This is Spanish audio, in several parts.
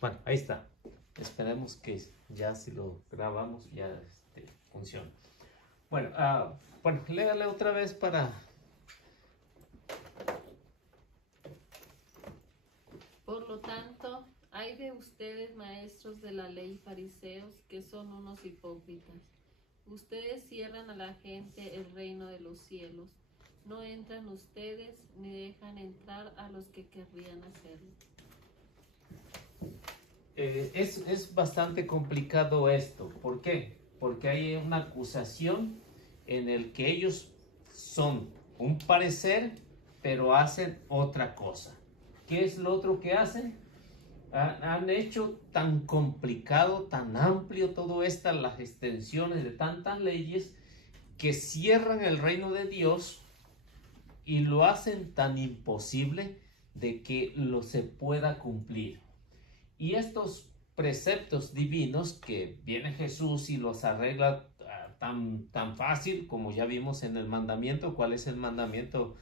Bueno, ahí está. Esperemos que ya si lo grabamos ya funcione. Bueno, bueno, léale otra vez para... Por lo tanto, hay de ustedes, maestros de la ley, fariseos, que son unos hipócritas. Ustedes cierran a la gente el reino de los cielos. No entran ustedes ni dejan entrar a los que querrían hacerlo. Es bastante complicado esto. ¿Por qué? Porque hay una acusación en el que ellos son un parecer, pero hacen otra cosa. ¿Qué es lo otro que hacen? Han hecho tan complicado, tan amplio todo esto, las extensiones de tantas leyes, que cierran el reino de Dios y lo hacen tan imposible de que lo se pueda cumplir. Y estos preceptos divinos que viene Jesús y los arregla tan fácil como ya vimos en el mandamiento. ¿Cuál es el mandamiento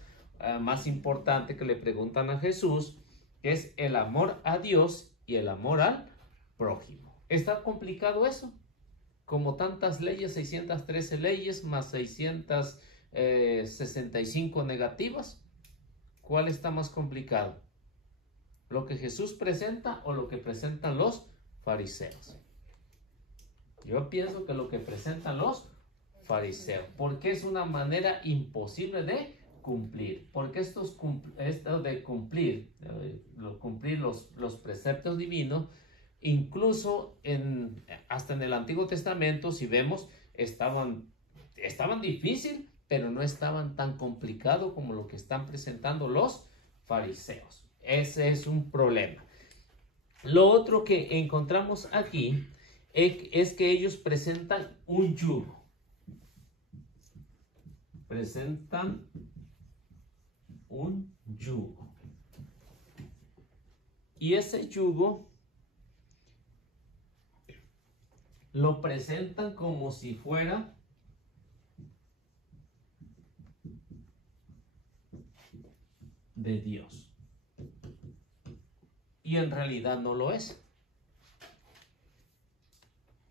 más importante que le preguntan a Jesús? Es el amor a Dios y el amor al prójimo. ¿Está complicado eso? Como tantas leyes, 613 leyes más 665 negativas. ¿Cuál está más complicado? ¿Lo que Jesús presenta o lo que presentan los fariseos? Yo pienso que lo que presentan los fariseos, porque es una manera imposible de cumplir, porque esto de cumplir los preceptos divinos, incluso hasta en el Antiguo Testamento, si vemos, estaban difícil, pero no estaban tan complicado como lo que están presentando los fariseos. Ese es un problema. Lo otro que encontramos aquí es que ellos presentan un yugo. Presentan un yugo. Y ese yugo lo presentan como si fuera de Dios. Y en realidad no lo es.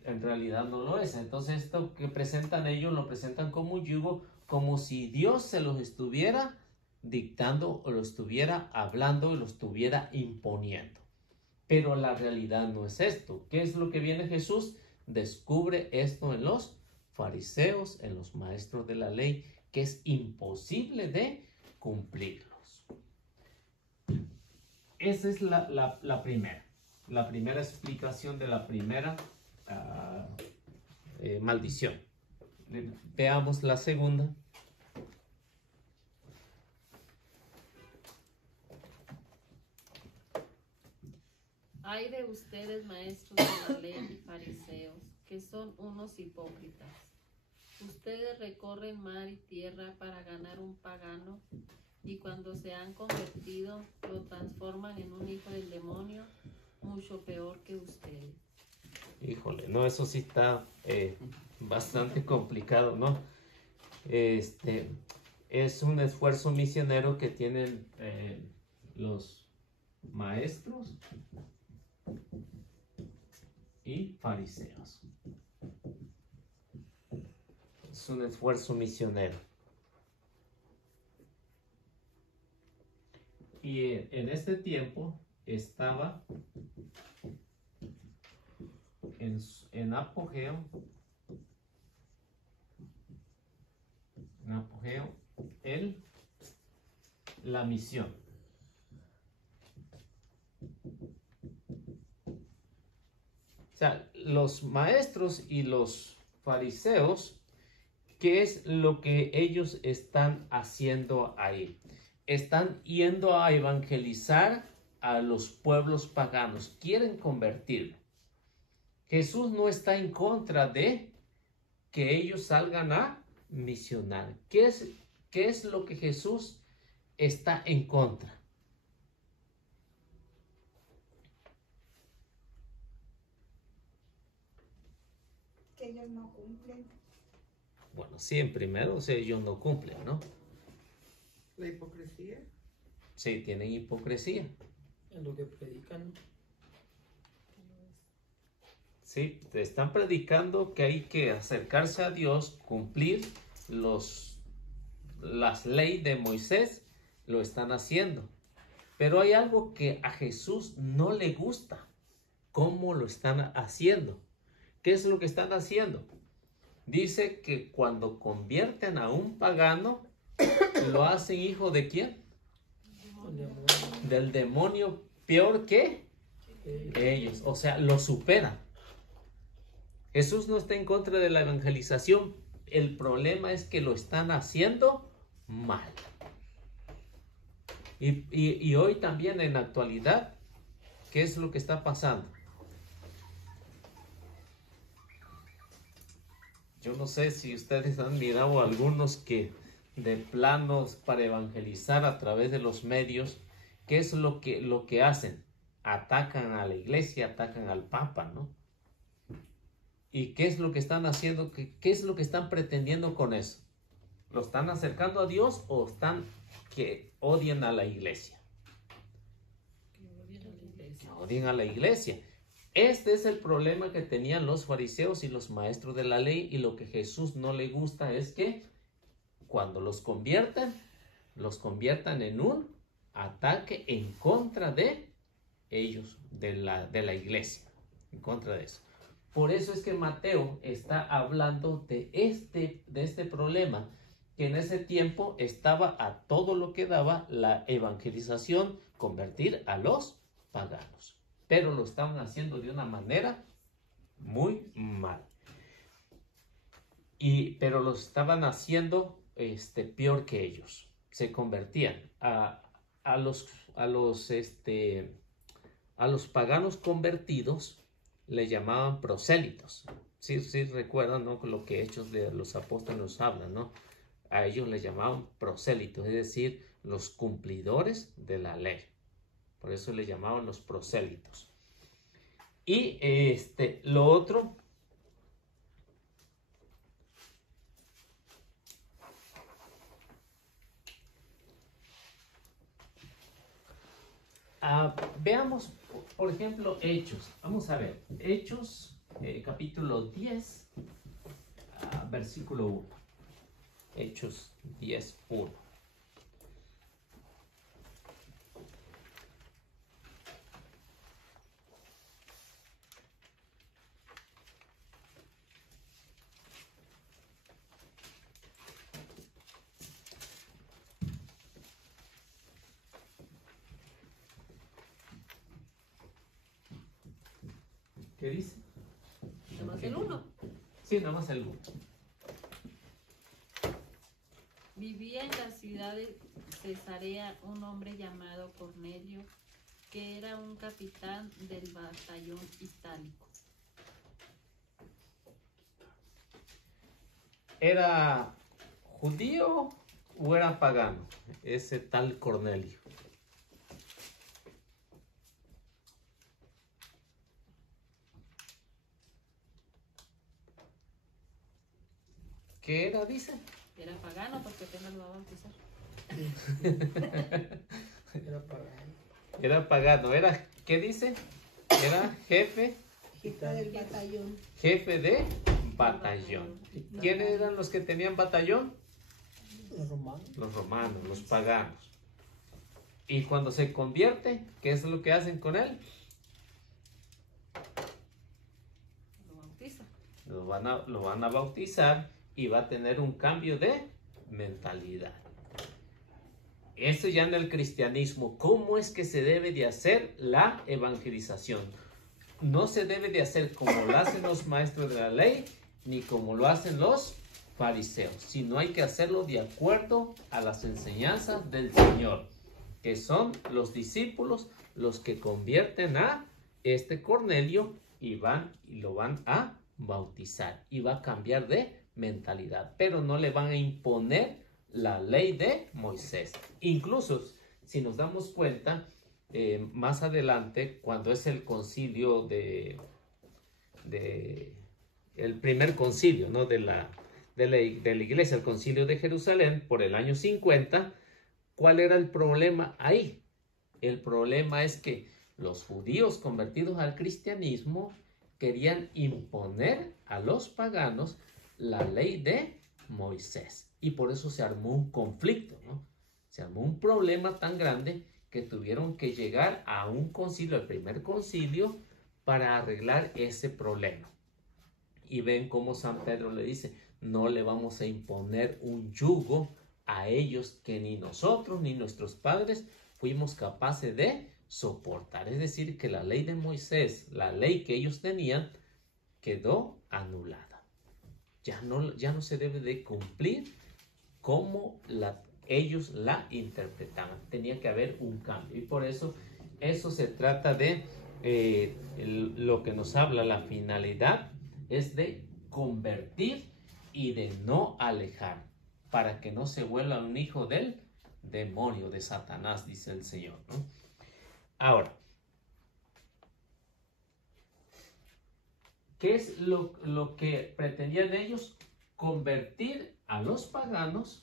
En realidad no lo es. Entonces esto que presentan ellos lo presentan como un yugo, como si Dios se los estuviera dictando o lo estuviera hablando y lo estuviera imponiendo. Pero la realidad no es esto. ¿Qué es lo que viene Jesús? Descubre esto en los fariseos, en los maestros de la ley, que es imposible de cumplirlos. Esa es la primera explicación de la primera maldición. Veamos la segunda. Hay de ustedes, maestros de la ley y fariseos, que son unos hipócritas. Ustedes recorren mar y tierra para ganar un pagano, y cuando se han convertido, lo transforman en un hijo del demonio, mucho peor que ustedes. Híjole, no, eso sí está bastante complicado, ¿no? Es un esfuerzo misionero que tienen los maestros y fariseos. Es un esfuerzo misionero. Y en este tiempo estaba en apogeo la misión. O sea, los maestros y los fariseos, ¿qué es lo que ellos están haciendo ahí? Están yendo a evangelizar a los pueblos paganos. Quieren convertirlo. Jesús no está en contra de que ellos salgan a misionar. ¿Qué es lo que Jesús está en contra? Que ellos no cumplen. Bueno, sí, en primero, o sea, ellos no cumplen, ¿no? La hipocresía Sí, tienen hipocresía. en lo que predican. ¿sí? Te están predicando que hay que acercarse a Dios, cumplir las leyes de Moisés, lo están haciendo. Pero hay algo que a Jesús no le gusta, cómo lo están haciendo. ¿Qué es lo que están haciendo? Dice que cuando convierten a un pagano, lo hacen hijo de ¿quién? Del demonio peor que ellos. O sea, lo superan. Jesús no está en contra de la evangelización. El problema es que lo están haciendo mal. Y hoy también en la actualidad, ¿qué es lo que está pasando? Yo no sé si ustedes han mirado algunos que de planos para evangelizar a través de los medios, ¿qué es lo que hacen? Atacan a la iglesia, atacan al Papa, ¿no? ¿Y qué es lo que están haciendo? ¿Qué es lo que están pretendiendo con eso? ¿Lo están acercando a Dios o están que odian a la iglesia? Que odian a la iglesia. Este es el problema que tenían los fariseos y los maestros de la ley, y lo que Jesús no le gusta es que cuando los conviertan en un ataque en contra de ellos, de la iglesia, en contra de eso. Por eso es que Mateo está hablando de este problema, que en ese tiempo estaba a todo lo que daba la evangelización, convertir a los paganos. Pero lo estaban haciendo de una manera muy mal. Pero lo estaban haciendo peor que ellos. Se convertían a los paganos convertidos, le llamaban prosélitos. Sí recuerdan, ¿no? Lo que Hechos de los Apóstoles nos hablan, ¿no? A ellos les llamaban prosélitos, es decir, los cumplidores de la ley. Por eso le llamaban los prosélitos. Y lo otro, veamos, por ejemplo, Hechos. Vamos a ver, Hechos, capítulo 10, versículo 1. Hechos 10, 1. ¿Qué dice? Nada más el 1. Sí, nada más el 1. Vivía en la ciudad de Cesarea un hombre llamado Cornelio, que era un capitán del batallón itálico. ¿Era judío o era pagano ese tal Cornelio? ¿Qué era, dice? Era pagano porque apenas lo va a bautizar. Era pagano. Era pagano. ¿Era, qué dice? Era jefe Del batallón. Jefe de batallón. ¿Quiénes eran los que tenían batallón? Los romanos. Los romanos, los paganos. Y cuando se convierte, ¿qué es lo que hacen con él? Lo bautiza. Lo van a bautizar y va a tener un cambio de mentalidad. Eso ya en el cristianismo. ¿Cómo es que se debe de hacer la evangelización? No se debe de hacer como lo hacen los maestros de la ley, ni como lo hacen los fariseos, sino hay que hacerlo de acuerdo a las enseñanzas del Señor, que son los discípulos los que convierten a este Cornelio y lo van a bautizar y va a cambiar de mentalidad, pero no le van a imponer la ley de Moisés. Incluso si nos damos cuenta, más adelante, cuando es el concilio el primer concilio, ¿no? de la iglesia, el concilio de Jerusalén, por el año 50, ¿cuál era el problema ahí? El problema es que los judíos convertidos al cristianismo querían imponer a los paganos la ley de Moisés. Y por eso se armó un conflicto, ¿no? Se armó un problema tan grande que tuvieron que llegar a un concilio, el primer concilio, para arreglar ese problema. Y ven cómo San Pedro le dice, no le vamos a imponer un yugo a ellos que ni nosotros ni nuestros padres fuimos capaces de soportar. Es decir, que la ley de Moisés, la ley que ellos tenían, quedó anulada. Ya no se debe de cumplir como ellos la interpretaban. Tenía que haber un cambio. Y por eso se trata de lo que nos habla la finalidad es de convertir y de no alejar, para que no se vuelva un hijo del demonio, de Satanás, dice el Señor, ¿no? Ahora, ¿qué es lo que pretendían ellos? Convertir a los paganos,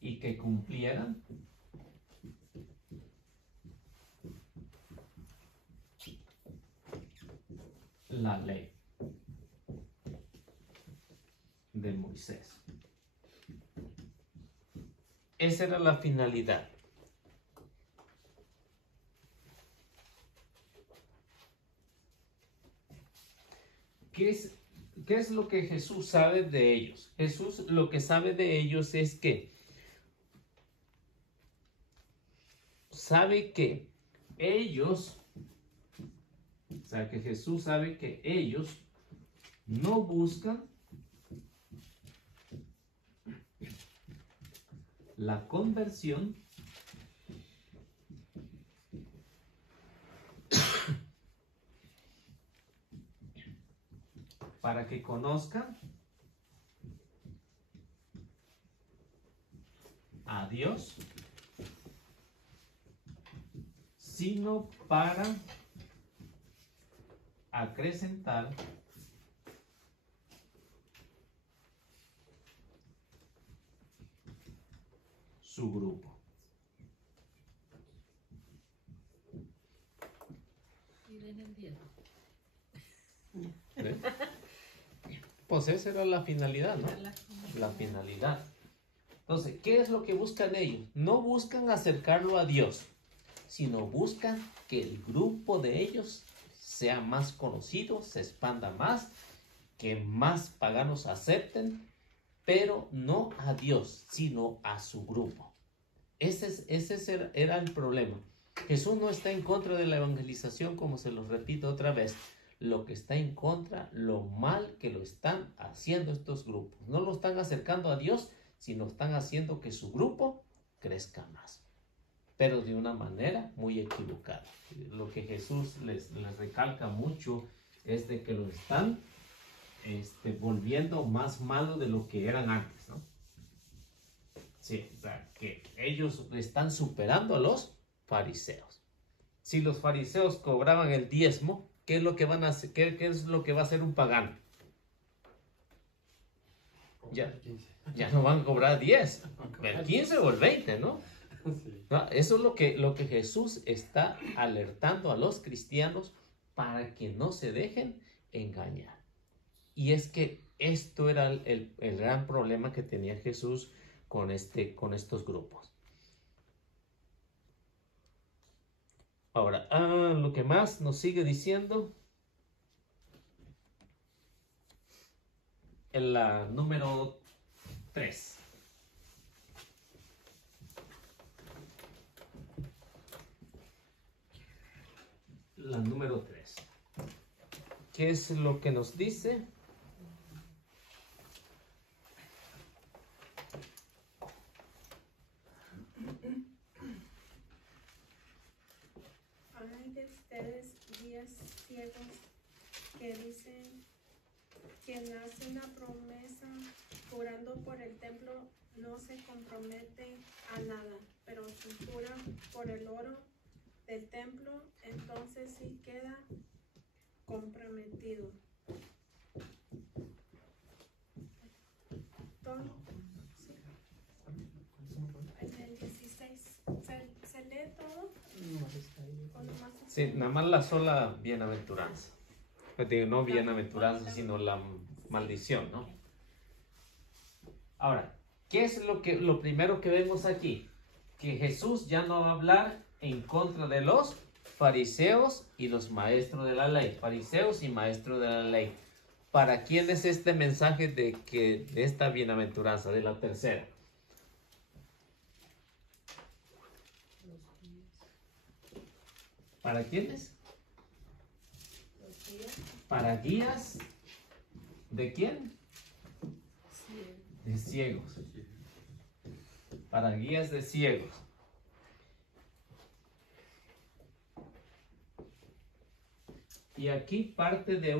y que cumplieran la ley de Moisés. Esa era la finalidad. ¿Qué es lo que Jesús sabe de ellos? Jesús lo que sabe de ellos es que sabe que ellos, o sea, que Jesús sabe que ellos no buscan la conversión para que conozcan a Dios, sino para acrecentar su grupo. Y den el diezmo. ¿Eh? Pues esa era la finalidad, ¿no? La finalidad. Entonces, ¿qué es lo que buscan ellos? No buscan acercarlo a Dios, sino buscan que el grupo de ellos sea más conocido, se expanda más, que más paganos acepten, pero no a Dios, sino a su grupo. Ese era el problema. Jesús no está en contra de la evangelización, como se los repito otra vez. Lo que está en contra, lo mal que lo están haciendo estos grupos. No lo están acercando a Dios, sino están haciendo que su grupo crezca más, pero de una manera muy equivocada. Lo que Jesús les recalca mucho es de que lo están volviendo más malo de lo que eran antes, ¿no? Sí, o sea, que ellos están superando a los fariseos. Si los fariseos cobraban el diezmo, ¿qué es lo que van a hacer? ¿Qué es lo que va a hacer un pagano? Ya no van a cobrar 10, el 15 o el 20, ¿no? No, eso es lo que Jesús está alertando a los cristianos para que no se dejen engañar. Y es que esto era el gran problema que tenía Jesús con estos grupos. Ahora, lo que más nos sigue diciendo en la número 3. La número 3. ¿Qué es lo que nos dice? Ay de ustedes, guías ciegos, que dicen quien hace una promesa jurando por el templo no se compromete a nada, pero si jura por el oro del templo, entonces sí queda comprometido. ¿Sí? En el 16. ¿Se lee todo? Nomás está ahí. o nomás está Sí, nada más la sola bienaventuranza. Pues digo, no bienaventuranza, sino la maldición, ¿no? Ahora, ¿qué es lo primero que vemos aquí? Que Jesús ya no va a hablar en contra de los fariseos y los maestros de la ley. Fariseos y maestros de la ley. ¿Para quién es este mensaje de esta bienaventuranza, de la tercera? ¿Para quiénes? Los días, Para guías. ¿De quién? sí, De ciegos. Para guías de ciegos. Y aquí parte de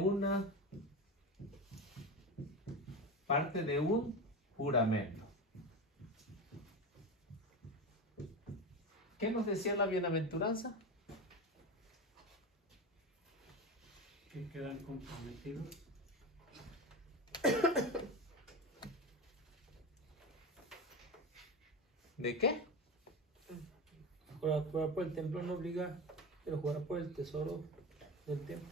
un juramento. ¿Qué nos decía la bienaventuranza? Que quedan comprometidos. ¿De qué? Jurar por el templo no obliga, pero jurar por el tesoro del templo.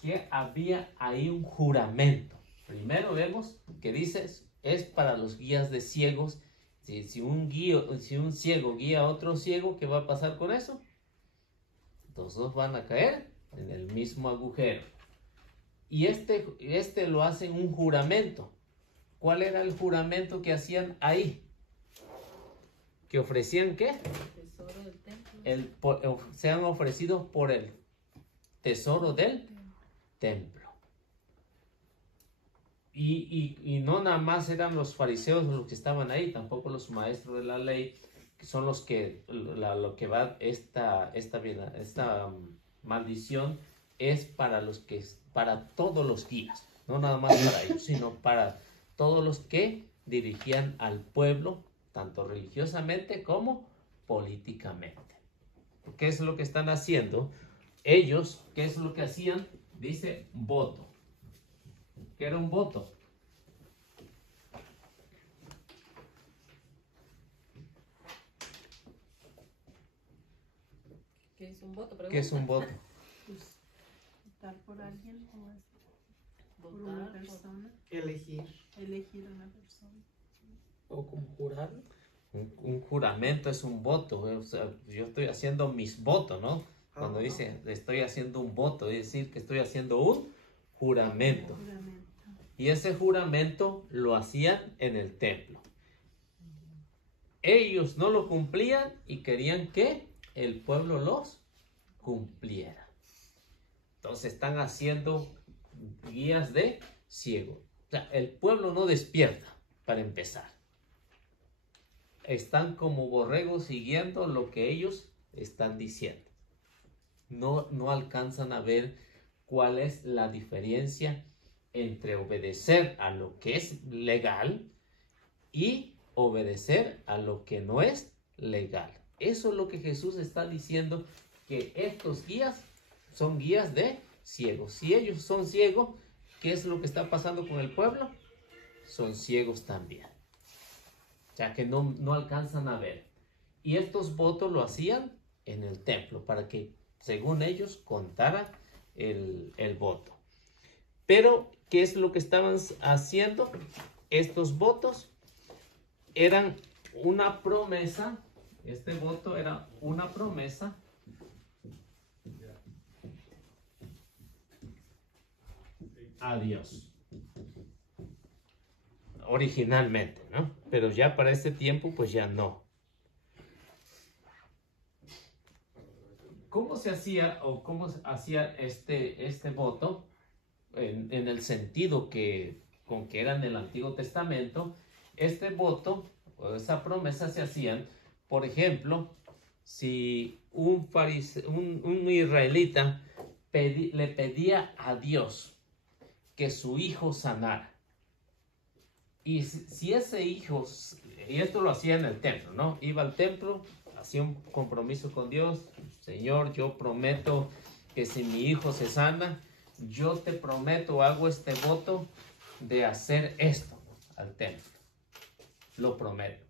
Que había ahí un juramento. Primero vemos que dice es para los guías de ciegos. Si un ciego guía a otro ciego, ¿qué va a pasar con eso? Los dos van a caer en el mismo agujero. Y este lo hacen un juramento. ¿Cuál era el juramento que hacían ahí? ¿Que ofrecían qué? tesoro del templo. Sean ofrecidos por el tesoro del templo. Y no nada más eran los fariseos los que estaban ahí, tampoco los maestros de la ley, que son los que lo que va esta maldición es para todos los guías, no nada más para ellos, sino para todos los que dirigían al pueblo, tanto religiosamente como políticamente. ¿Qué es lo que están haciendo? Ellos, ¿qué es lo que hacían? Dice voto. ¿Qué era un voto? ¿Qué es un voto? Pregunta. ¿Qué es un voto? Votar por alguien o es por Votar una por- persona, Elegir. elegir a una persona. O como jurar. Un juramento es un voto. O sea, yo estoy haciendo mis votos, ¿no? Cuando dice estoy haciendo un voto, es decir que estoy haciendo un juramento. Juramento. Y ese juramento lo hacían en el templo. Ellos no lo cumplían y querían que el pueblo los cumpliera. Entonces están haciendo guías de ciego. O sea, el pueblo no despierta, para empezar. Están como borregos siguiendo lo que ellos están diciendo. No alcanzan a ver cuál es la diferencia entre obedecer a lo que es legal y obedecer a lo que no es legal. Eso es lo que Jesús está diciendo, que estos guías son guías de ciegos. Si ellos son ciegos, ¿qué es lo que está pasando con el pueblo? Son ciegos también. O sea que no alcanzan a ver. Y estos votos lo hacían en el templo para que, según ellos, contara el voto. Pero, ¿qué es lo que estaban haciendo? Estos votos eran una promesa. Este voto era una promesa a Dios. Originalmente, ¿no? Pero ya para este tiempo, pues ya no. ¿Cómo se hacía o cómo se hacía este voto? En el sentido con que era en el Antiguo Testamento, este voto o esa promesa se hacían, por ejemplo, si un israelita le pedía a Dios que su hijo sanara. Y si ese hijo, y esto lo hacía en el templo, ¿no? Iba al templo, hacía un compromiso con Dios. Señor, yo prometo que si mi hijo se sana, yo te prometo, hago este voto de hacer esto al templo. Lo prometo.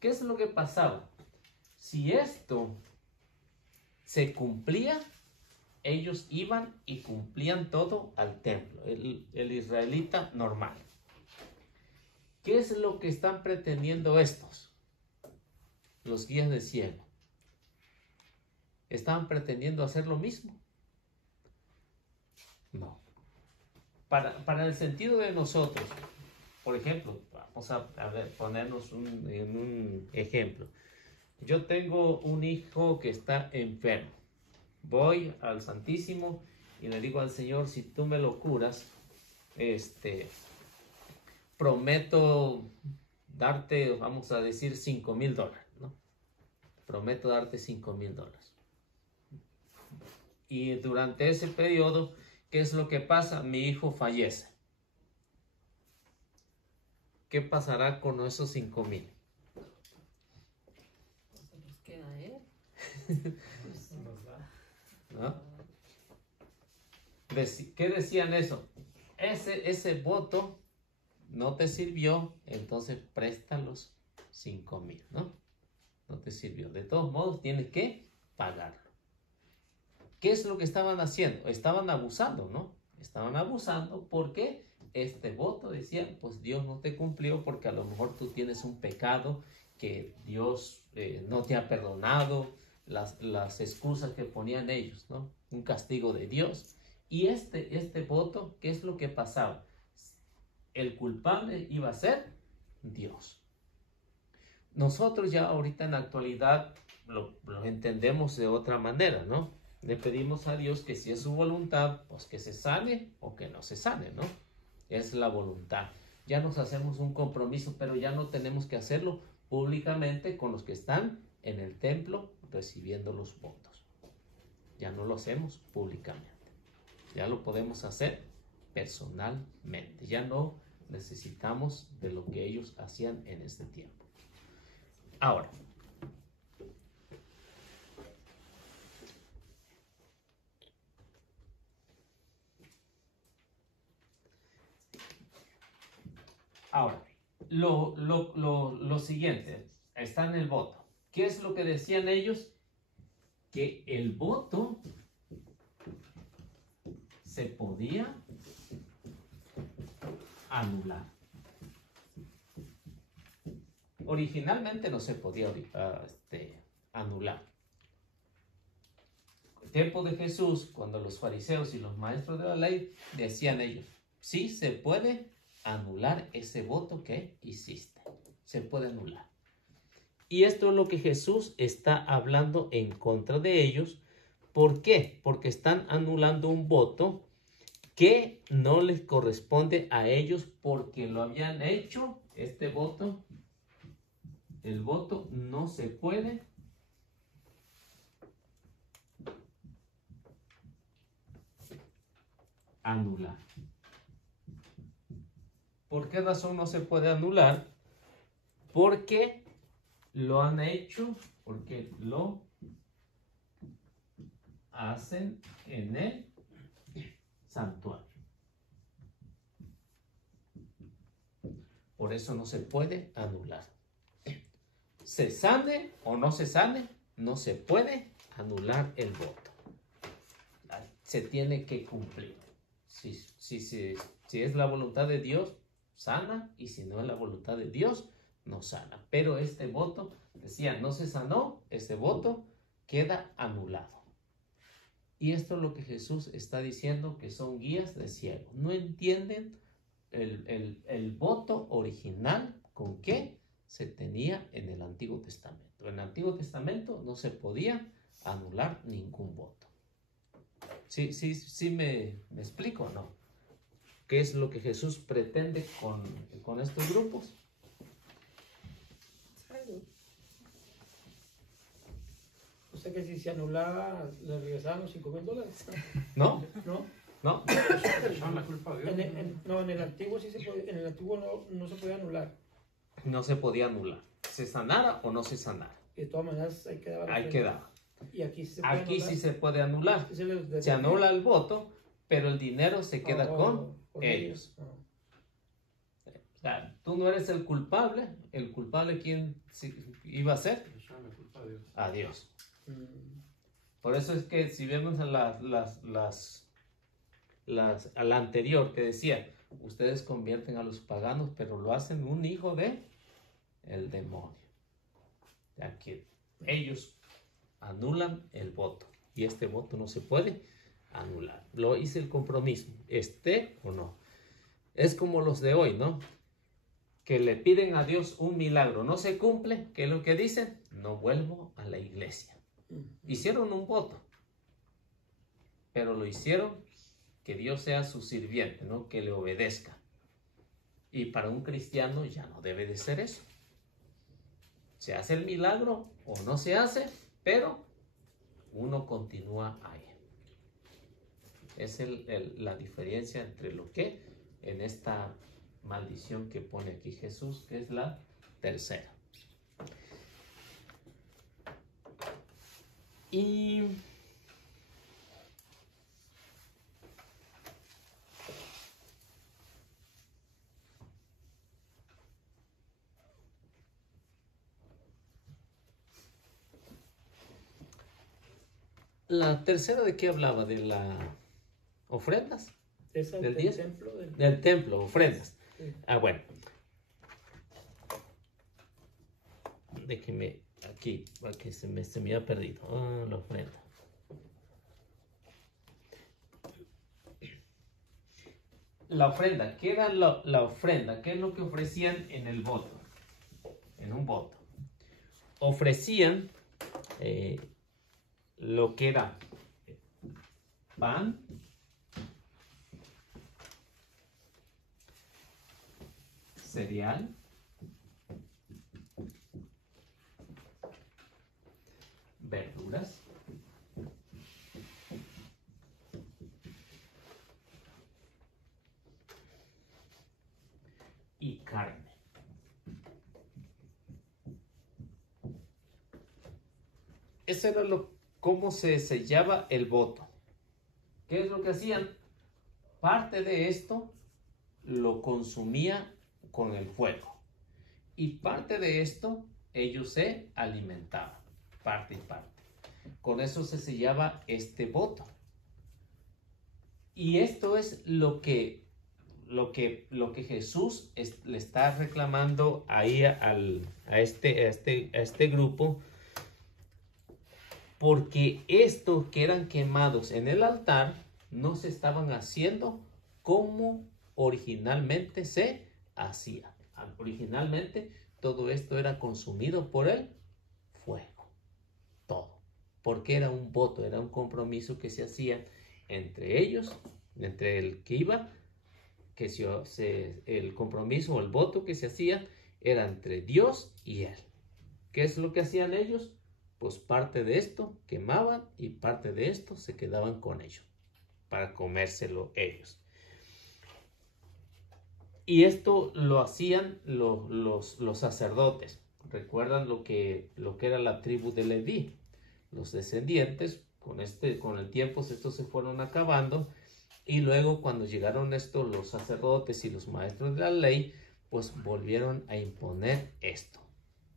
¿Qué es lo que pasaba? Si esto se cumplía, ellos iban y cumplían todo al templo, el israelita normal. ¿Qué es lo que están pretendiendo estos? Los guías de cielo. ¿Estaban pretendiendo hacer lo mismo? No. Para el sentido de nosotros, por ejemplo, vamos a ver, ponernos en un ejemplo. Yo tengo un hijo que está enfermo. Voy al Santísimo y le digo al Señor, si tú me lo curas, prometo darte, vamos a decir, $5,000, ¿no? Prometo darte $5,000. Y durante ese periodo, ¿qué es lo que pasa? Mi hijo fallece. ¿Qué pasará con esos 5,000? Se los queda a él. ¿No? ¿Qué decían eso? Ese voto no te sirvió, entonces presta los 5,000, ¿no? No te sirvió. De todos modos, tienes que pagarlo. ¿Qué es lo que estaban haciendo? Estaban abusando, ¿no? Estaban abusando porque este voto decía, pues Dios no te cumplió porque a lo mejor tú tienes un pecado que Dios no te ha perdonado, las excusas que ponían ellos, ¿no? Un castigo de Dios. Y este voto, ¿qué es lo que pasaba? El culpable iba a ser Dios. Nosotros ya ahorita en la actualidad lo entendemos de otra manera, ¿no? Le pedimos a Dios que si es su voluntad, pues que se sane o que no se sane, ¿no? Es la voluntad. Ya nos hacemos un compromiso, pero ya no tenemos que hacerlo públicamente con los que están en el templo recibiendo los votos. Ya no lo hacemos públicamente. Ya lo podemos hacer personalmente. Ya no necesitamos de lo que ellos hacían en este tiempo. Ahora, lo siguiente, está en el voto. ¿Qué es lo que decían ellos? Que el voto se podía anular. Originalmente no se podía anular. En el tiempo de Jesús, cuando los fariseos y los maestros de la ley decían ellos, sí se puede anular ese voto que hiciste. Se puede anular. Y esto es lo que Jesús está hablando en contra de ellos. ¿Por qué? Porque están anulando un voto que no les corresponde a ellos porque lo habían hecho. Este voto, el voto no se puede anular. ¿Por qué razón no se puede anular? Porque lo han hecho, porque lo hacen en el santuario. Por eso no se puede anular. Se sane o no se sane, no se puede anular el voto. Se tiene que cumplir. Si es la voluntad de Dios, sana, y si no es la voluntad de Dios, no sana. Pero este voto, decía, no se sanó, este voto queda anulado. Y esto es lo que Jesús está diciendo, que son guías de ciego. No entienden el voto original con que se tenía en el Antiguo Testamento. En el Antiguo Testamento no se podía anular ningún voto. ¿Sí me explico o no? ¿Qué es lo que Jesús pretende con estos grupos? O sea que si se anulaba, le regresaban los $5,000. No, ¿No? no. Echaban la culpa a Dios. No, en el antiguo sí se podía, en el antiguo no se podía anular. No se podía anular. Se sanara o no se sanara. Y de todas maneras ahí quedaba. Ahí quedaba. Y aquí sí se puede Aquí anular. sí se puede anular. Sí les Se anula el voto, pero el dinero se queda Oh, con con ellos. Oh. O sea, tú no eres el culpable ¿quién iba a ser? Echarle la culpa a Dios. A Dios. Mm. Por eso es que si vemos a la anterior que decía, ustedes convierten a los paganos, pero lo hacen un hijo de el demonio. Ya que ellos anulan el voto y este voto no se puede anular. Lo hice el compromiso, esté o no. Es como los de hoy, ¿no? Que le piden a Dios un milagro, no se cumple, ¿qué es lo que dicen? No vuelvo a la iglesia. Hicieron un voto, pero lo hicieron que Dios sea su sirviente, ¿no? Que le obedezca. Y para un cristiano ya no debe de ser eso. Se hace el milagro o no se hace, pero uno continúa ahí. Es la diferencia entre lo que en esta maldición que pone aquí Jesús, que es la tercera. Y la tercera, ¿de qué hablaba? ¿De las ofrendas? Esa ¿Del del diezmo? templo. Del templo, ofrendas. Sí. Ah, bueno. Déjeme aquí, porque se me ha perdido. Ah, la ofrenda. La ofrenda, ¿qué era la ofrenda? ¿Qué es lo que ofrecían en el voto? En un voto. Ofrecían lo que era pan, cereal, verduras, y carne. Eso era cómo se sellaba el voto. ¿Qué es lo que hacían? Parte de esto lo consumía con el fuego. Y parte de esto ellos se alimentaban. Parte y parte. Con eso se sellaba este voto. Y esto es lo que Jesús le está reclamando ahí a este grupo, porque estos que eran quemados en el altar no se estaban haciendo como originalmente se hacía. Originalmente todo esto era consumido por el fuego, todo, porque era un voto, era un compromiso que se hacía entre ellos, entre el que iba, el compromiso o el voto que se hacía era entre Dios y él. ¿Qué es lo que hacían ellos? Pues parte de esto quemaban y parte de esto se quedaban con ellos para comérselo ellos. Y esto lo hacían los sacerdotes. ¿Recuerdan lo que era la tribu de Leví? Los descendientes, con el tiempo estos se fueron acabando. Y luego cuando llegaron los sacerdotes y los maestros de la ley, pues volvieron a imponer esto.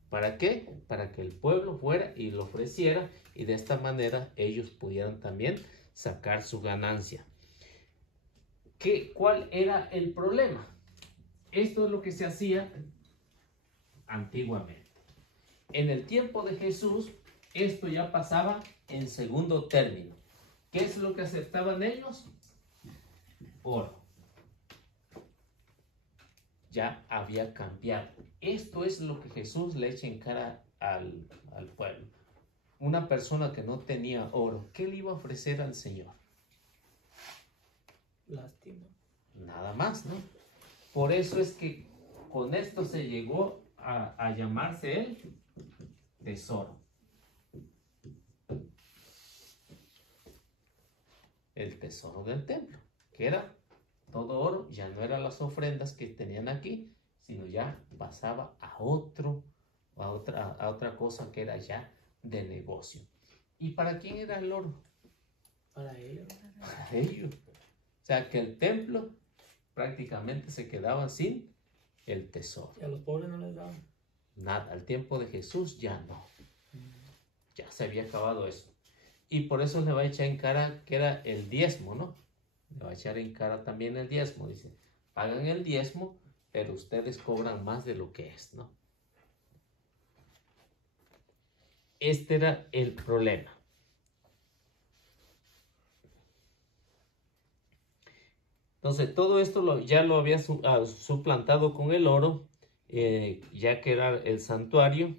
¿Para qué? Para que el pueblo fuera y lo ofreciera y de esta manera ellos pudieran también sacar su ganancia. ¿Cuál era el problema? Esto es lo que se hacía antiguamente. En el tiempo de Jesús, esto ya pasaba en segundo término. ¿Qué es lo que aceptaban ellos? Oro. Ya había cambiado. Esto es lo que Jesús le echa en cara al pueblo. Una persona que no tenía oro, ¿qué le iba a ofrecer al Señor? Lástima. Nada más, ¿no? Por eso es que con esto se llegó a llamarse el tesoro. El tesoro del templo, que era todo oro, ya no eran las ofrendas que tenían aquí, sino ya pasaba a otra cosa que era ya de negocio. ¿Y para quién era el oro? Para ellos. Para ellos. O sea que el templo prácticamente se quedaba sin el tesoro. Y a los pobres no les daban. Nada, al tiempo de Jesús ya no. Ya se había acabado eso. Y por eso le va a echar en cara que era el diezmo, ¿no? Le va a echar en cara también el diezmo. Dice, pagan el diezmo, pero ustedes cobran más de lo que es, ¿no? Este era el problema. Entonces, todo esto ya lo había suplantado con el oro, ya que era el santuario.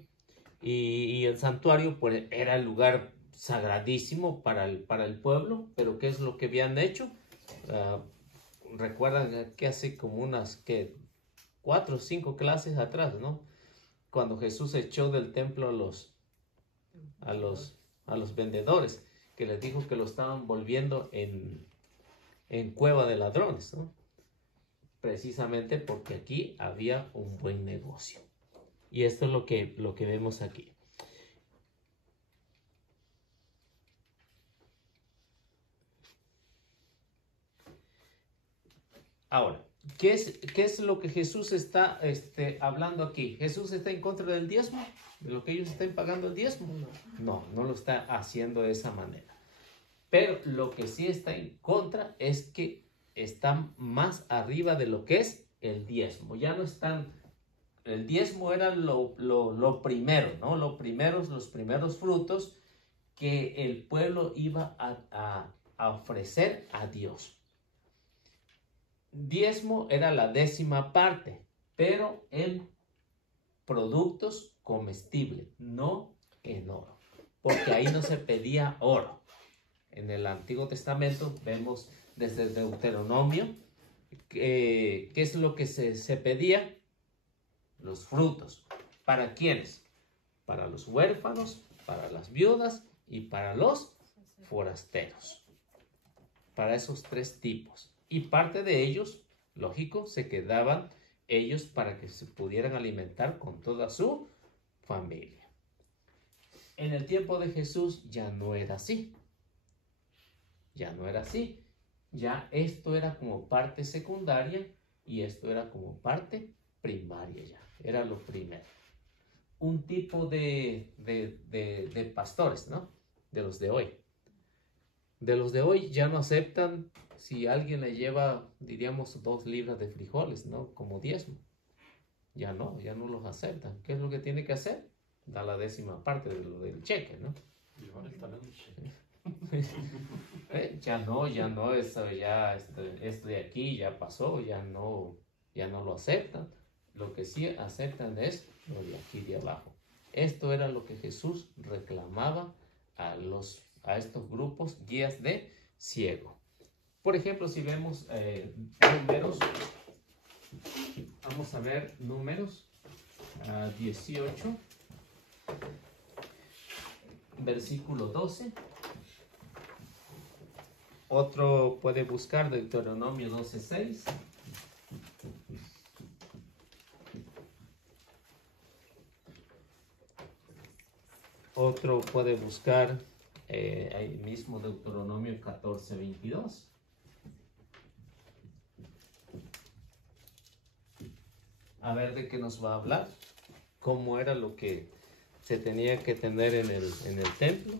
Y el santuario pues, era el lugar sagradísimo para el pueblo. Pero ¿qué es lo que habían hecho? Recuerdan que hace como unas 4 o 5 clases atrás, ¿no? Cuando Jesús echó del templo a los vendedores, que les dijo que lo estaban volviendo en cueva de ladrones, ¿no? Precisamente porque aquí había un buen negocio. Y esto es lo que vemos aquí. Ahora, ¿qué es lo que Jesús está hablando aquí? ¿Jesús está en contra del diezmo? ¿De lo que ellos estén pagando el diezmo? No lo está haciendo de esa manera. Pero lo que sí está en contra es que están más arriba de lo que es el diezmo. Ya no están... El diezmo era lo primero, ¿no? Los primeros frutos que el pueblo iba a ofrecer a Dios. Diezmo era la 10ª parte, pero en productos comestibles, no en oro, porque ahí no se pedía oro. En el Antiguo Testamento vemos desde Deuteronomio, ¿qué es lo que se pedía? Los frutos. ¿Para quiénes? Para los huérfanos, para las viudas y para los forasteros. Para esos 3 tipos. Y parte de ellos, lógico, se quedaban ellos para que se pudieran alimentar con toda su familia. En el tiempo de Jesús ya no era así. Ya no era así. Ya esto era como parte secundaria y esto era como parte primaria ya. Era lo primero. Un tipo de pastores, ¿no? De los de hoy. De los de hoy ya no aceptan si alguien le lleva, diríamos, 2 libras de frijoles, ¿no? Como diezmo. Ya no los aceptan. ¿Qué es lo que tiene que hacer? Da la 10ª parte de lo del cheque, ¿no? Ya no, eso ya, esto de aquí ya pasó, ya no lo aceptan. Lo que sí aceptan es lo de aquí de abajo. Esto era lo que Jesús reclamaba a estos grupos guías de ciego. Por ejemplo, si vemos números, vamos a ver números 18, versículo 12. Otro puede buscar Deuteronomio 12:6. Otro puede buscar ahí mismo Deuteronomio 14:22. A ver de qué nos va a hablar. Cómo era lo que se tenía que tener en el templo.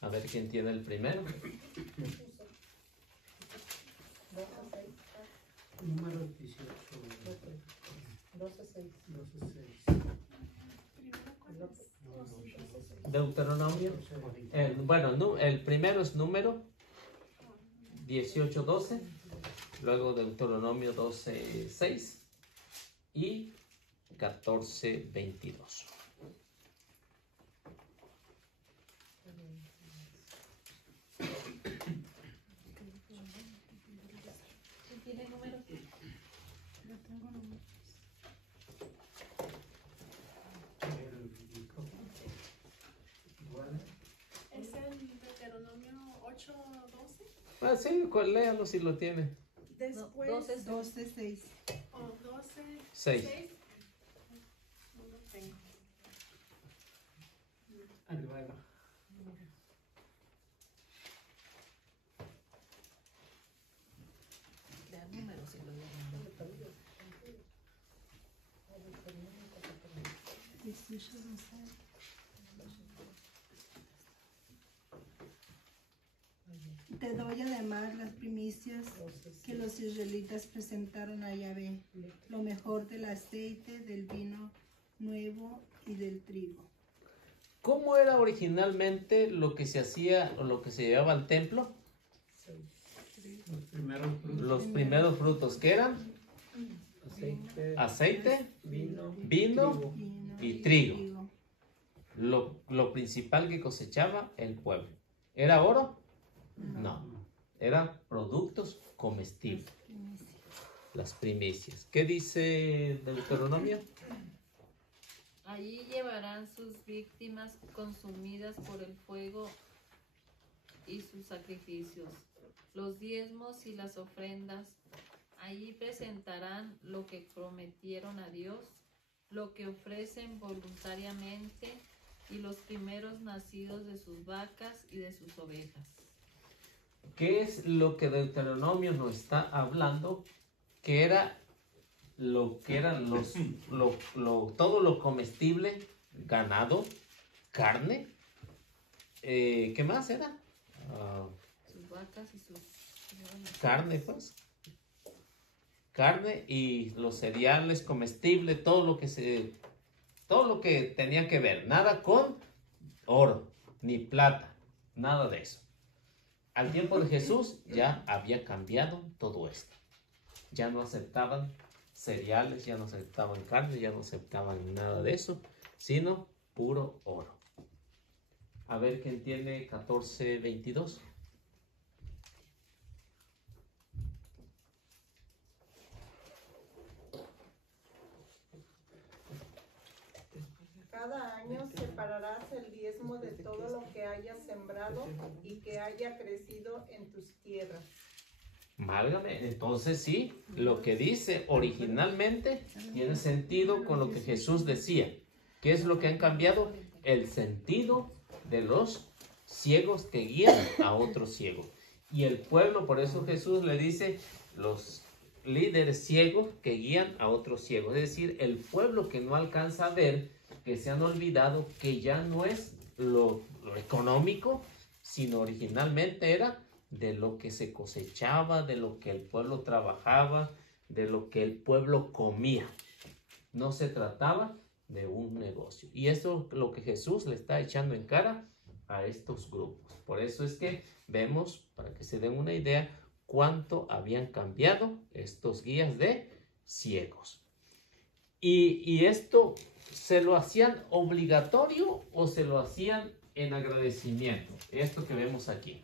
A ver quién tiene el primero. Número 18. 12:6. 12:6. Deuteronomio. El primero es número 18:12. Luego Deuteronomio 12:6 y 14:22. ¿Tiene número? ¿Es el Deuteronomio 8:12? Ah, sí, léalo si lo tiene. Después, 12:6. o 12, 6. 6. No lo tengo. Arriba de la. Le dan números y lo llevan. 18 de enero. Te doy además las primicias que los israelitas presentaron a Yahvé, lo mejor del aceite, del vino nuevo y del trigo. ¿Cómo era originalmente lo que se hacía o lo que se llevaba al templo? Los primeros frutos. Los primeros frutos, ¿qué eran? Aceite, Vino. vino Trigo. Vino y trigo. Lo principal que cosechaba el pueblo. ¿Era oro? No. Eran productos comestibles. Las primicias. ¿Qué dice Deuteronomio? Allí llevarán sus víctimas consumidas por el fuego y sus sacrificios, los diezmos y las ofrendas. Allí presentarán lo que prometieron a Dios, lo que ofrecen voluntariamente y los primeros nacidos de sus vacas y de sus ovejas. ¿Qué es lo que Deuteronomio nos está hablando? Que era lo que eran todo lo comestible, ganado, carne. ¿Qué más era? Sus vacas y sus... Carne, pues. Carne y los cereales comestibles, todo lo que tenía que ver. Nada con oro, ni plata, nada de eso. Al tiempo de Jesús ya había cambiado todo esto. Ya no aceptaban cereales, ya no aceptaban carne, ya no aceptaban nada de eso, sino puro oro. A ver quién tiene 14:22. Cada año separarás el diezmo de todo lo que hayas sembrado y que haya crecido en tus tierras. Válgame, entonces sí, lo que dice originalmente tiene sentido con lo que Jesús decía. ¿Qué es lo que han cambiado? El sentido de los ciegos que guían a otros ciegos. Y el pueblo, por eso Jesús le dice, los líderes ciegos que guían a otros ciegos. Es decir, el pueblo que no alcanza a ver, que se han olvidado que ya no es lo económico, sino originalmente era de lo que se cosechaba, de lo que el pueblo trabajaba, de lo que el pueblo comía. No se trataba de un negocio. Y eso es lo que Jesús le está echando en cara a estos grupos. Por eso es que vemos, para que se den una idea, cuánto habían cambiado estos guías de ciegos. Y esto, ¿se lo hacían obligatorio o se lo hacían en agradecimiento? Esto que vemos aquí.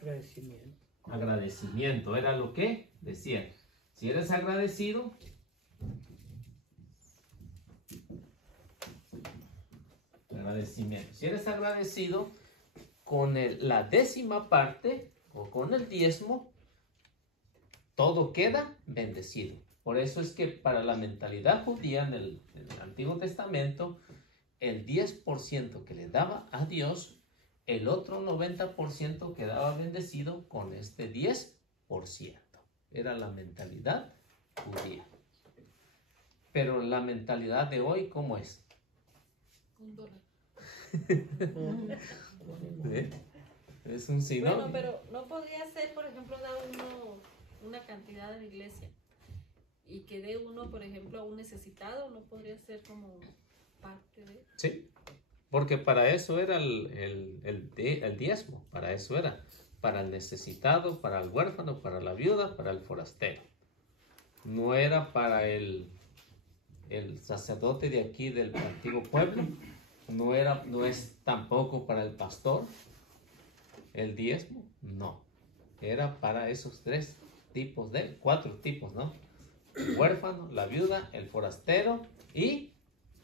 Agradecimiento. Agradecimiento era lo que decían. Si eres agradecido, agradecimiento. Si eres agradecido con la décima parte o con el diezmo, todo queda bendecido. Por eso es que para la mentalidad judía en el Antiguo Testamento, el 10% que le daba a Dios, el otro 90% quedaba bendecido con este 10%. Era la mentalidad judía. Pero la mentalidad de hoy, ¿cómo es? $1. ¿Sí? Es un sinónimo. Bueno, pero no podría ser, por ejemplo, dar uno una cantidad en la iglesia y que dé uno, por ejemplo, a un necesitado, no podría ser como parte de... Sí, porque para eso era el diezmo, para eso era, para el necesitado, para el huérfano, para la viuda, para el forastero. No era para el sacerdote de aquí del antiguo pueblo, no es tampoco para el pastor, el diezmo, no. Era para esos cuatro tipos, ¿no? El huérfano, la viuda, el forastero y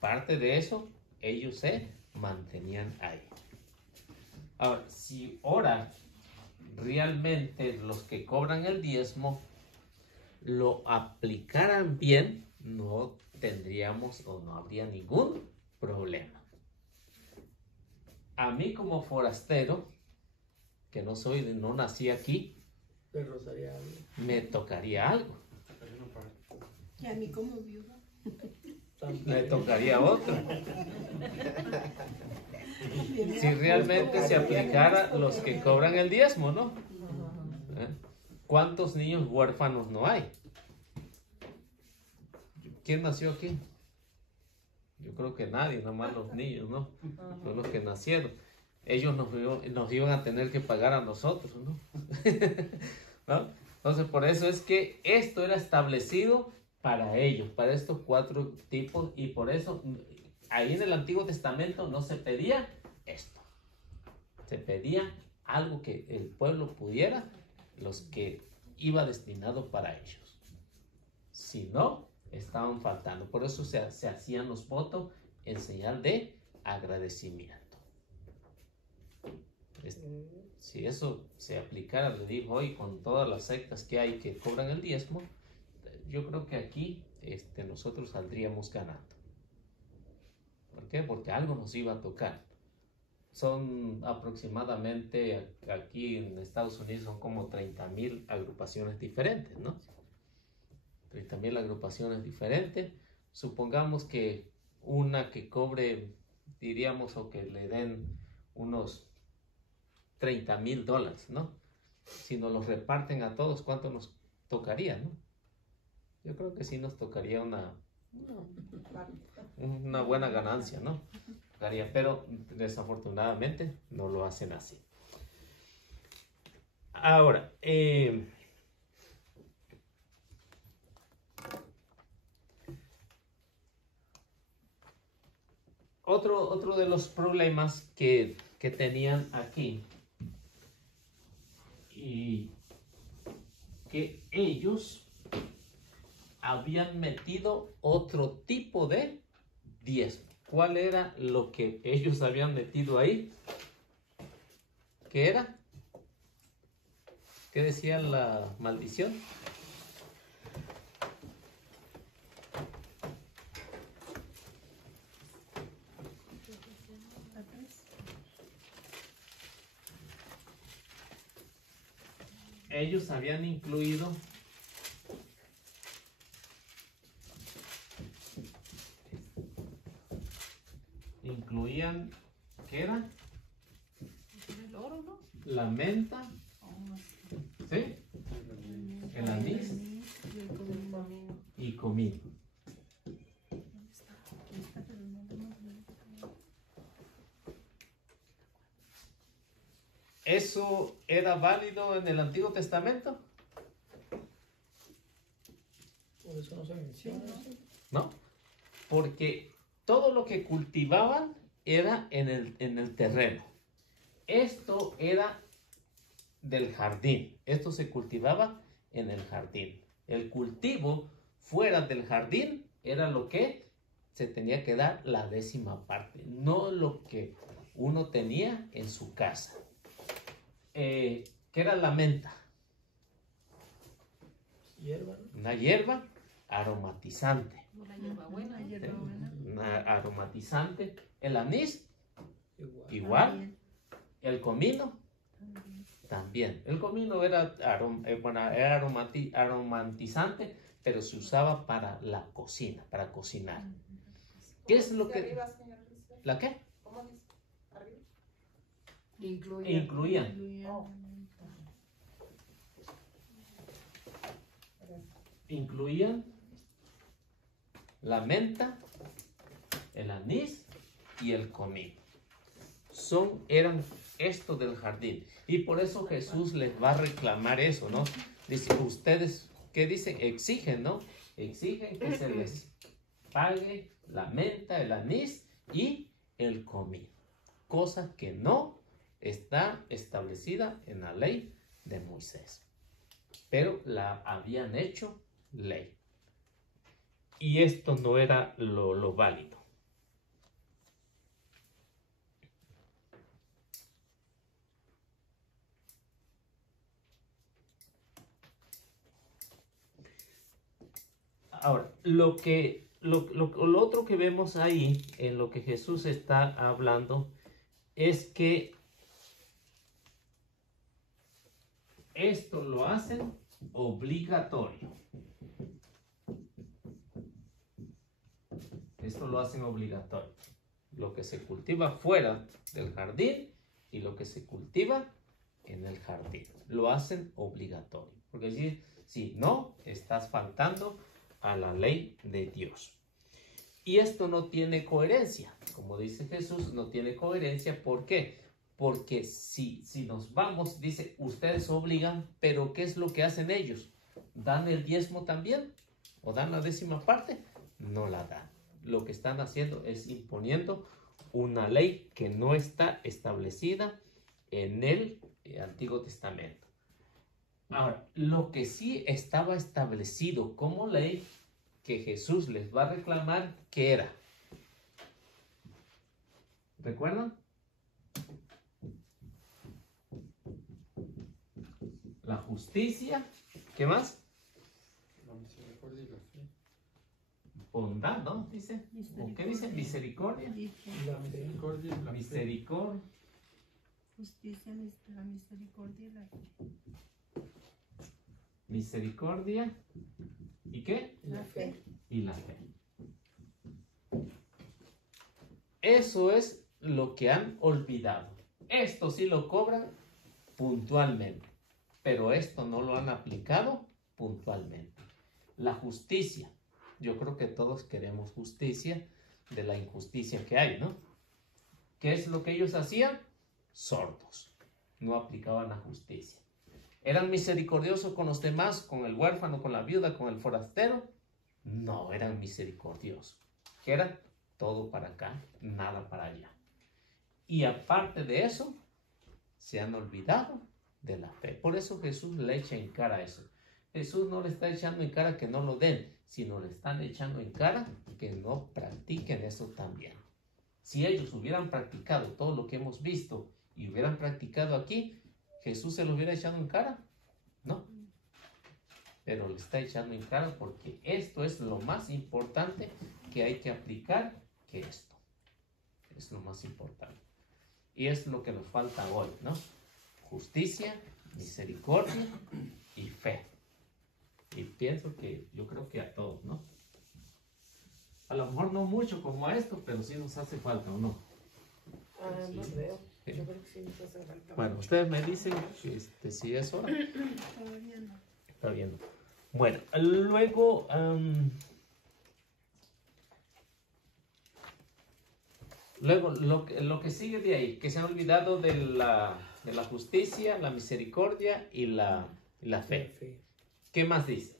parte de eso, ellos se mantenían ahí. Ahora, si ahora realmente los que cobran el diezmo lo aplicaran bien, no tendríamos o no habría ningún problema. a mí como forastero, que no nací aquí, De Rosario. me tocaría algo. Y a mí como viuda. Me tocaría otro. Si realmente se aplicara los que cobran el diezmo, ¿no? ¿Eh? ¿Cuántos niños huérfanos no hay? ¿Quién nació aquí? Yo creo que nadie, nomás los niños, ¿no? Son los que nacieron. Ellos nos iban a tener que pagar a nosotros, ¿no? ¿No? Entonces, por eso es que esto era establecido para ellos, para estos 4 tipos, y por eso ahí en el Antiguo Testamento no se pedía esto. Se pedía algo que el pueblo pudiera, los que iba destinado para ellos. Si no, estaban faltando. Por eso se hacían los votos en señal de agradecimiento. Si eso se aplicara, le digo hoy, con todas las sectas que hay que cobran el diezmo, yo creo que aquí nosotros saldríamos ganando. ¿Por qué? Porque algo nos iba a tocar. Son aproximadamente, aquí en Estados Unidos, son como 30,000 agrupaciones diferentes, ¿no? 30,000 agrupaciones diferentes. Supongamos que una que cobre, diríamos, o que le den unos $30,000, ¿no? Si nos los reparten a todos, ¿cuánto nos tocaría, no? Yo creo que sí nos tocaría una buena ganancia, ¿no? Pero desafortunadamente no lo hacen así. Ahora, otro de los problemas que tenían aquí, y que ellos habían metido otro tipo de diezmo. ¿Cuál era lo que ellos habían metido ahí? ¿Qué era? ¿Qué decía la maldición? Ellos habían incluido ¿qué era? El oro, ¿no? La menta, ¿sí? El anís y comino. ¿Eso era válido en el Antiguo Testamento? Por eso no se menciona. ¿No? Porque todo lo que cultivaban era en el terreno. Esto era del jardín. Esto se cultivaba en el jardín. El cultivo fuera del jardín era lo que se tenía que dar la 10ª parte, no lo que uno tenía en su casa. ¿Qué era la menta? Hierba, ¿no? Una hierba aromatizante. Una hierbabuena. Una aromatizante. El anís, Igual. El comino, también. El comino era aromatizante, pero se usaba para la cocina, para cocinar. ¿Qué es lo que...? Arriba, señor Luis. ¿La qué? ¿Cómo dice? Arriba. Incluían la menta, el anís y el comino. Eran esto del jardín. Y por eso Jesús les va a reclamar eso, ¿no? Dice, ustedes, ¿qué dicen? Exigen, ¿no? Exigen que se les pague la menta, el anís y el comino. Cosa que no está establecida en la ley de Moisés. Pero la habían hecho ley. Y esto no era lo válido. Ahora, lo otro que vemos ahí, en lo que Jesús está hablando, es que esto lo hacen obligatorio. Esto lo hacen obligatorio. Lo que se cultiva fuera del jardín y lo que se cultiva en el jardín. Lo hacen obligatorio. Porque si no, estás faltando a la ley de Dios. Y esto no tiene coherencia. Como dice Jesús, no tiene coherencia. ¿Por qué? Porque si nos vamos, dice, ustedes obligan, pero ¿qué es lo que hacen ellos? ¿Dan el diezmo también? ¿O dan la 10ª parte? No la dan. Lo que están haciendo es imponiendo una ley que no está establecida en el Antiguo Testamento. Ahora, lo que sí estaba establecido como ley que Jesús les va a reclamar, ¿qué era? ¿Recuerdan? La justicia, ¿qué más? La misericordia y la fe. Bondad, ¿no? Dice. ¿O qué dice? Misericordia. La misericordia y la fe. Misericordia. Justicia, la misericordia y la fe. Misericordia. ¿Y qué? La fe. Y la fe. Eso es lo que han olvidado. Esto sí lo cobran puntualmente, pero esto no lo han aplicado puntualmente. La justicia. Yo creo que todos queremos justicia de la injusticia que hay, ¿no? ¿Qué es lo que ellos hacían? Sordos. No aplicaban la justicia. ¿Eran misericordiosos con los demás, con el huérfano, con la viuda, con el forastero? No, eran misericordiosos. ¿Qué eran? Todo para acá, nada para allá. Y aparte de eso, se han olvidado de la fe. Por eso Jesús le echa en cara eso. Jesús no le está echando en cara que no lo den, sino le están echando en cara que no practiquen eso también. Si ellos hubieran practicado todo lo que hemos visto y hubieran practicado aquí, ¿Jesús se lo hubiera echado en cara? No. Pero le está echando en cara porque esto es lo más importante que hay que aplicar que esto. Es lo más importante. Y es lo que nos falta hoy, ¿no? Justicia, misericordia y fe. Y pienso que yo creo que a todos, ¿no? A lo mejor no mucho como a esto, pero sí nos hace falta, ¿o no? No creo. Sí. Yo creo que sí nos hace falta. Bueno, ustedes me dicen que si es hora. Todavía no. Está bien. Bueno, luego lo que sigue de ahí, que se han olvidado de la justicia, la misericordia y la fe. ¿Qué más dice?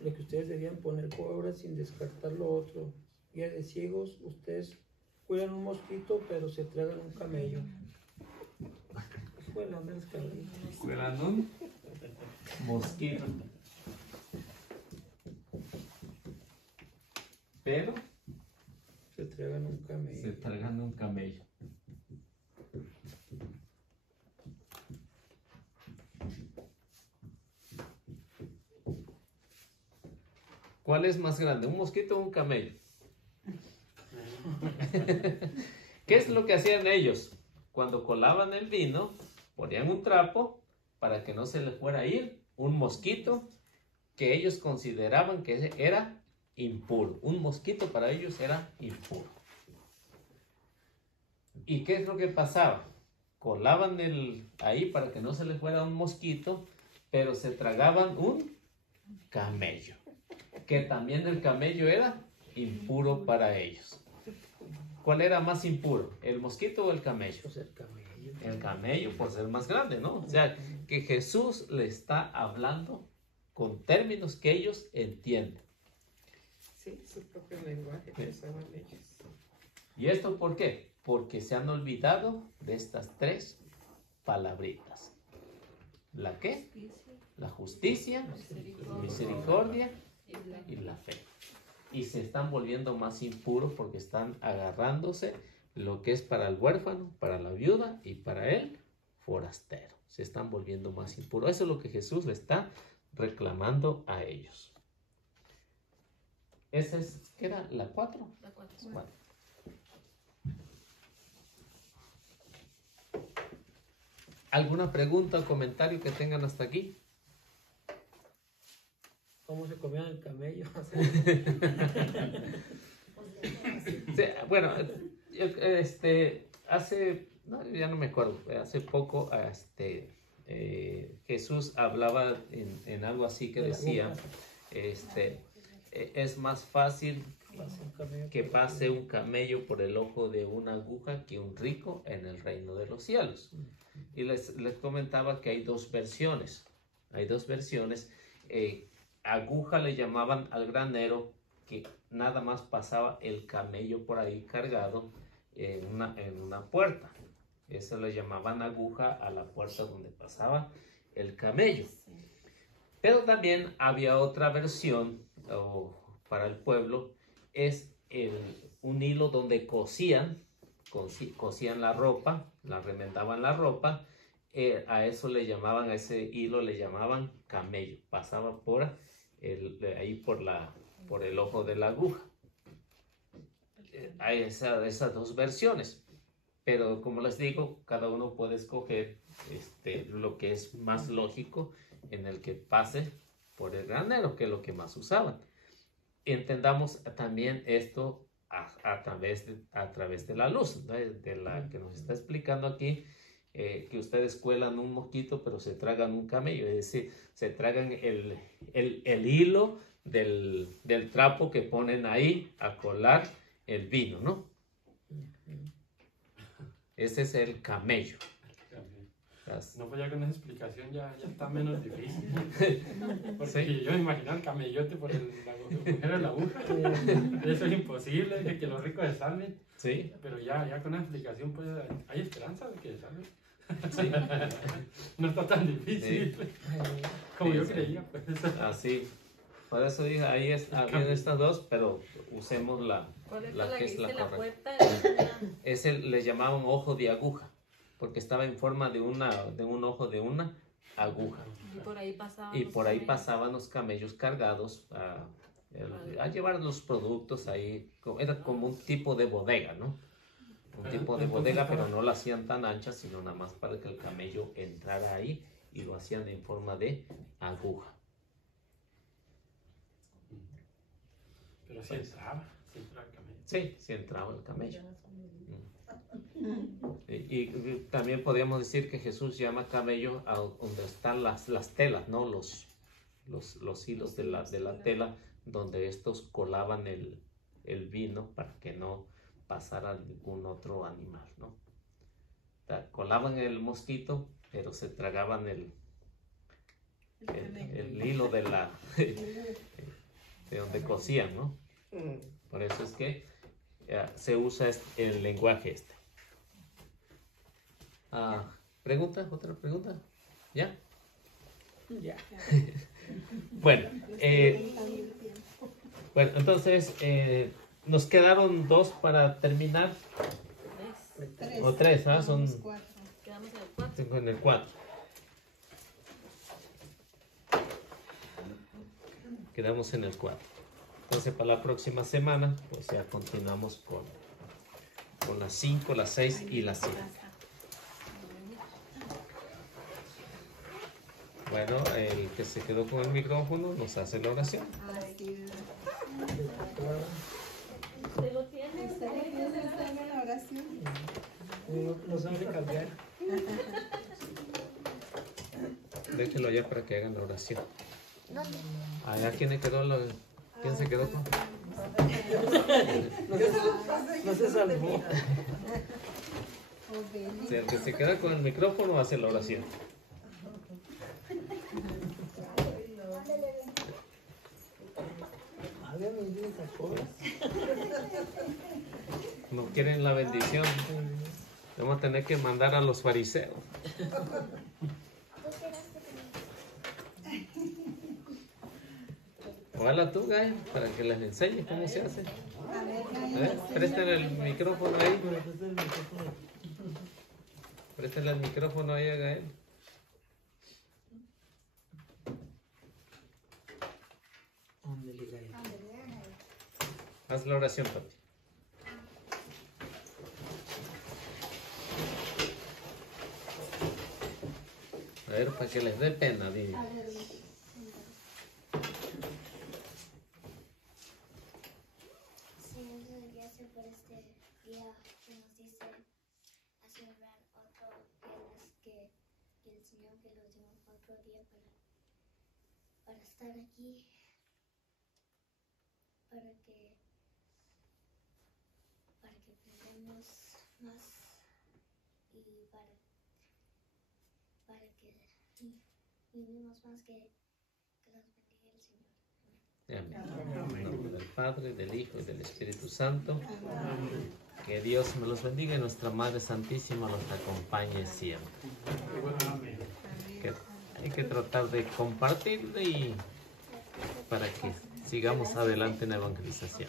Lo que ustedes debían poner por obra sin descartar lo otro. Guía de ciegos, ustedes cuidan un mosquito, pero se tragan un camello. Cuidan los camellos. Cuelan un mosquito. Pero Se tragan un camello. se tragan un camello. ¿Cuál es más grande, un mosquito o un camello? ¿Qué es lo que hacían ellos? Cuando colaban el vino, ponían un trapo para que no se les fuera a ir un mosquito que ellos consideraban que era impuro. Un mosquito para ellos era impuro. ¿Y qué es lo que pasaba? Colaban ahí para que no se les fuera un mosquito, pero se tragaban un camello, que también el camello era impuro para ellos. ¿Cuál era más impuro, el mosquito o el camello? Pues el camello. El camello por ser más grande, ¿no? O sea, que Jesús le está hablando con términos que ellos entienden. Sí, su propio lenguaje que usaban ellos. ¿Y esto por qué? Porque se han olvidado de estas 3 palabritas. ¿La qué? La justicia, misericordia y la fe. Y se están volviendo más impuros porque están agarrándose lo que es para el huérfano, para la viuda y para el forastero. Se están volviendo más impuros. Eso es lo que Jesús le está reclamando a ellos. Esa es, ¿qué era? ¿La 4? La 4. 4. ¿Alguna pregunta o comentario que tengan hasta aquí? ¿Cómo se comían el camello? Sí, bueno, hace, no, ya no me acuerdo, hace poco Jesús hablaba en algo así que decía, es más fácil que pase un camello por el ojo de una aguja que un rico en el reino de los cielos. Y les comentaba que hay dos versiones. Aguja le llamaban al granero que nada más pasaba el camello por ahí cargado en una puerta. Eso le llamaban aguja a la puerta donde pasaba el camello. Pero también había otra versión para el pueblo, es un hilo donde cosían la ropa, la remendaban la ropa, a ese hilo le llamaban camello, pasaba por el ojo de la aguja. Hay esas dos versiones, pero como les digo, cada uno puede escoger lo que es más lógico en el que pase por el granero, que es lo que más usaban. Entendamos también esto a través de la luz, ¿no? De la que nos está explicando aquí, que ustedes cuelan un mosquito pero se tragan un camello, es decir, se tragan el hilo del trapo que ponen ahí a colar el vino, ¿no? Ese es el camello. No, pues ya con esa explicación ya está menos difícil. Porque Sí. yo me imagino el camellote por el agujero de la aguja. Eso es imposible, que los ricos se salven. Sí, Pero ya con esa explicación pues hay esperanza de que se salven. sí. No está tan difícil como Sí, yo sí. creía. Pues. Así. Por eso dije, ahí habían estas dos, pero usemos ¿Cuál es la la que que es la dice la correcta. puerta? Le llamaban ojo de aguja, porque estaba en forma de un ojo de una aguja. Y por ahí pasaban. Y los por ahí camellos. pasaban los camellos cargados a llevar los productos ahí. Era como un tipo de bodega, ¿no? Un tipo de bodega, pero no la hacían tan ancha, sino nada más para que el camello entrara ahí, y lo hacían en forma de aguja. Pero sí entraba el camello. Sí, sí entraba el camello. Y también podríamos decir que Jesús llama camello a donde están las telas, ¿no? Los hilos de la tela, donde estos colaban el vino para que no pasara ningún otro animal, ¿no? O sea, colaban el mosquito, pero se tragaban el hilo de donde cosían, ¿no? Por eso es que se usa el lenguaje este. ¿Pregunta? ¿Otra pregunta? ¿Ya? Ya. Bueno, entonces nos quedaron dos para terminar. Tres. O tres, ¿ah? Son Somos 4. Quedamos en el 4. en el 4. Quedamos en el 4. Entonces para la próxima semana, pues ya continuamos con las 5, las 6 y las 7. Bueno, el que se quedó con el micrófono nos hace la oración. ¿Usted lo tiene? ¿Ustedes la oración? No sabe cambiar. Déjenlo ya para que hagan la oración. ¿Allá quién se quedó con? No se salvó. Si el que se queda con el micrófono hace la oración. No quieren la bendición. Vamos a tener que mandar a los fariseos. Ojalá tú, Gael, para que les enseñes cómo se hace. A ver, préstale el micrófono ahí. Préstale el micrófono ahí a Gael. Haz la oración, papi. A ver, para que les dé pena, dile. Señor, gracias por este día que nos dice a celebrar otro viernes que el Señor que nos dio otro día para estar aquí, para que aprendamos más y para que vivimos más que los bendiga el Señor. Amén. En nombre del Padre, del Hijo y del Espíritu Santo. Que Dios me los bendiga y nuestra Madre Santísima los acompañe siempre. Que hay que tratar de compartirle y para que sigamos adelante en la evangelización.